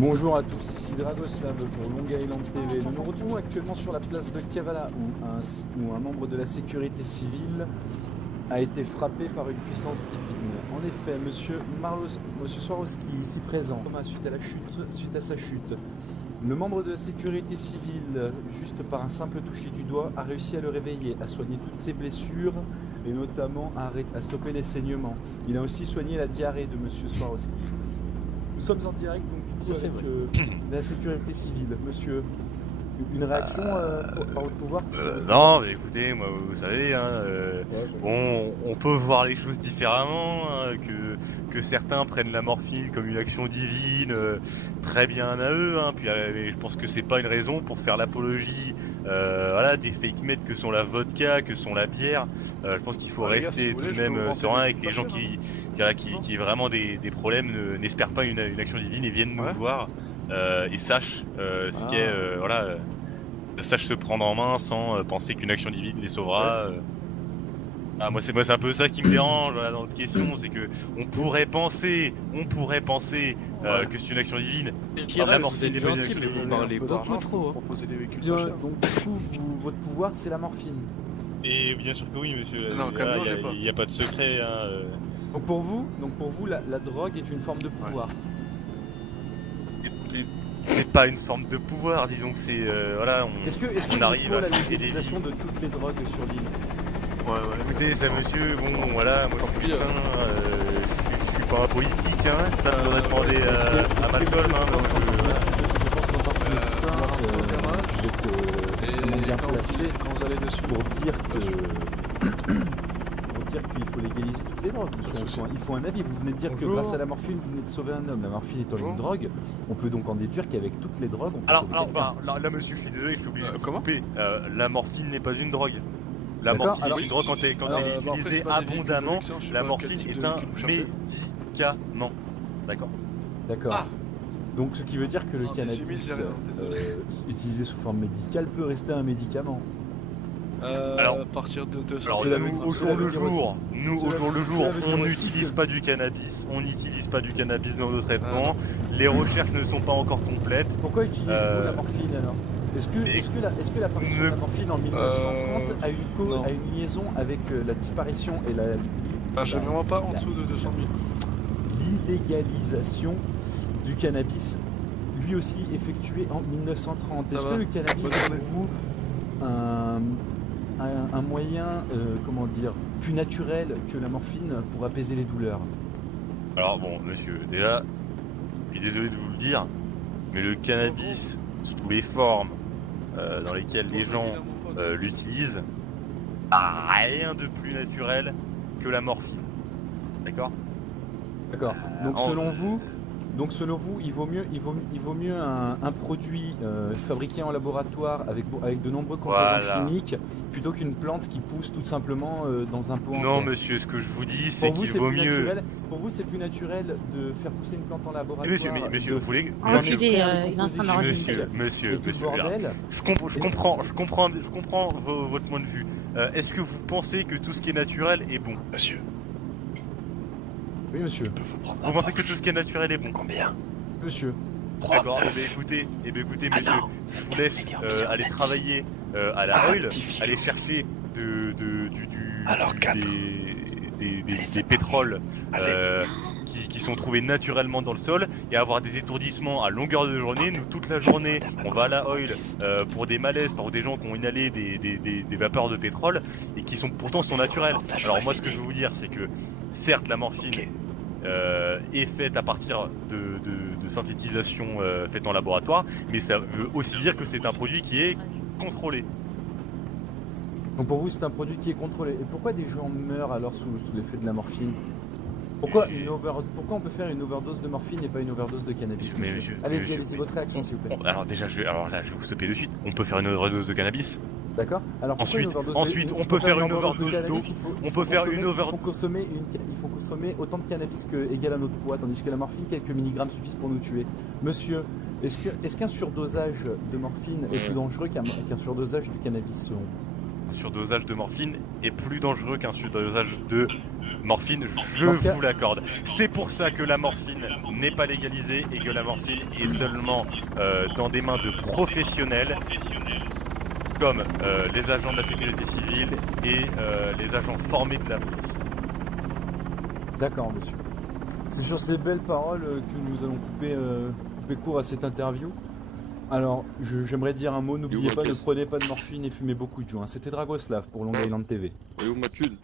Bonjour à tous, ici Dragoslav pour Long Island TV. Nous nous retrouvons actuellement sur la place de Kavala où un membre de la sécurité civile a été frappé par une puissance divine. En effet, monsieur Swarovski, ici présent, suite à sa chute, le membre de la sécurité civile, juste par un simple toucher du doigt, a réussi à le réveiller, à soigner toutes ses blessures et notamment à stopper les saignements. Il a aussi soigné la diarrhée de monsieur Swarovski. Nous sommes en direct donc du coup avec la sécurité civile. Monsieur, une réaction par votre pouvoir Non, mais écoutez, moi, vous savez, hein, on peut voir les choses différemment, hein, que certains prennent la morphine comme une action divine, très bien à eux, hein, puis je pense que c'est pas une raison pour faire l'apologie, voilà, des fake meds que sont la vodka, que sont la bière. Je pense qu'il faut rester tout de même serein avec les gens qui vraiment des problèmes, n'espèrent pas une action divine et viennent nous voir et sachent ce qu'est, voilà. Sache se prendre en main sans penser qu'une action divine les sauvera. Moi c'est un peu ça qui me dérange voilà, dans notre question, c'est que on pourrait penser que c'est une action divine. La morphine n'est pas une action divine. Vous parlez beaucoup trop. Donc du coup, votre pouvoir c'est la morphine. Et bien sûr que oui, monsieur. Non, il n'y a pas de secret. Hein, Donc pour vous, la drogue est une forme de pouvoir. C'est pas une forme de pouvoir, disons que c'est voilà, on arrive à la légalisation de toutes les drogues sur l'île. Ouais. Écoutez, ça monsieur, bon voilà, moi je suis médecin, je suis pas un politique, hein, ça faudrait demander à Malcolm. Je pense qu'en tant que médecin, vous êtes extrêmement bien placé pour dire qu'il faut légaliser toutes les drogues, monsieur. Il faut un avis. Vous venez de dire que grâce à la morphine, vous venez de sauver un homme. La morphine étant une drogue, on peut donc en déduire qu'avec toutes les drogues, on peut sauver quelqu'un. Là, monsieur, je suis désolé, je suis obligé de couper. La morphine n'est pas une drogue. La morphine, c'est une drogue quand elle est utilisée abondamment. La morphine est un médicament. D'accord. Donc, ce qui veut dire que le cannabis utilisé sous forme médicale peut rester un médicament. À partir de 200. Nous, au jour le jour, on n'utilise pas du cannabis. On n'utilise pas du cannabis dans nos traitements. Les recherches ne sont pas encore complètes. Pourquoi utilisez-vous la morphine alors? Est-ce que l'apparition de la morphine en 1930 a une liaison avec la disparition et la... J'ai vraiment pas en dessous de 200 000. L'illégalisation du cannabis, lui aussi effectuée en 1930. Est-ce que le cannabis est pour vous un moyen, plus naturel que la morphine pour apaiser les douleurs? Alors bon, monsieur, déjà, je suis désolé de vous le dire, mais le cannabis, sous les formes dans lesquelles les gens l'utilisent, a rien de plus naturel que la morphine. D'accord. Donc selon vous, il vaut mieux un produit fabriqué en laboratoire avec de nombreux composants chimiques plutôt qu'une plante qui pousse tout simplement dans un pot en terre. Non, monsieur, ce que je vous dis, c'est qu'il vaut mieux. Pour vous, c'est plus naturel de faire pousser une plante en laboratoire. Monsieur, vous voulez. Monsieur, je comprends votre point de vue. Est-ce que vous pensez que tout ce qui est naturel est bon? Monsieur. Oui, monsieur. Vous pensez que tout ce qui est naturel est bon? Combien? Monsieur. D'accord, écoutez, monsieur, je vous laisse aller travailler à la oil, aller chercher des pétroles qui sont trouvés naturellement dans le sol et avoir des étourdissements à longueur de journée. Nous, toute la journée, on va à la oil pour des malaises, pour des gens qui ont inhalé des vapeurs de pétrole et qui pourtant sont naturelles. Alors moi, ce que je veux vous dire, c'est que certes, la morphine est faite à partir de synthétisation faite en laboratoire, mais ça veut aussi dire que c'est un produit qui est contrôlé. Donc pour vous, c'est un produit qui est contrôlé. Et pourquoi des gens meurent alors sous l'effet de la morphine? Pourquoi on peut faire une overdose de morphine et pas une overdose de cannabis? Allez-y, votre réaction s'il vous plaît. Bon, alors déjà, je vais vous stopper de suite. On peut faire une overdose de cannabis. D'accord. Alors ensuite, on peut faire une overdose d'eau. On peut faire une overdose. Il faut consommer autant de cannabis égal à notre poids, tandis que la morphine, quelques milligrammes suffisent pour nous tuer. Monsieur, est-ce qu'un surdosage de morphine est plus dangereux qu'un surdosage de cannabis selon vous? surdosage de morphine est plus dangereux qu'un surdosage de morphine, je Dans ce cas- vous l'accorde. C'est pour ça que la morphine n'est pas légalisée et que la morphine est seulement dans des mains de professionnels comme les agents de la sécurité civile et les agents formés de la police. D'accord, monsieur. C'est sur ces belles paroles que nous allons couper court à cette interview. Alors, j'aimerais dire un mot, n'oubliez pas, ne prenez pas de morphine et fumez beaucoup de joints. C'était Dragoslav pour Long Island TV. Et où ma thune?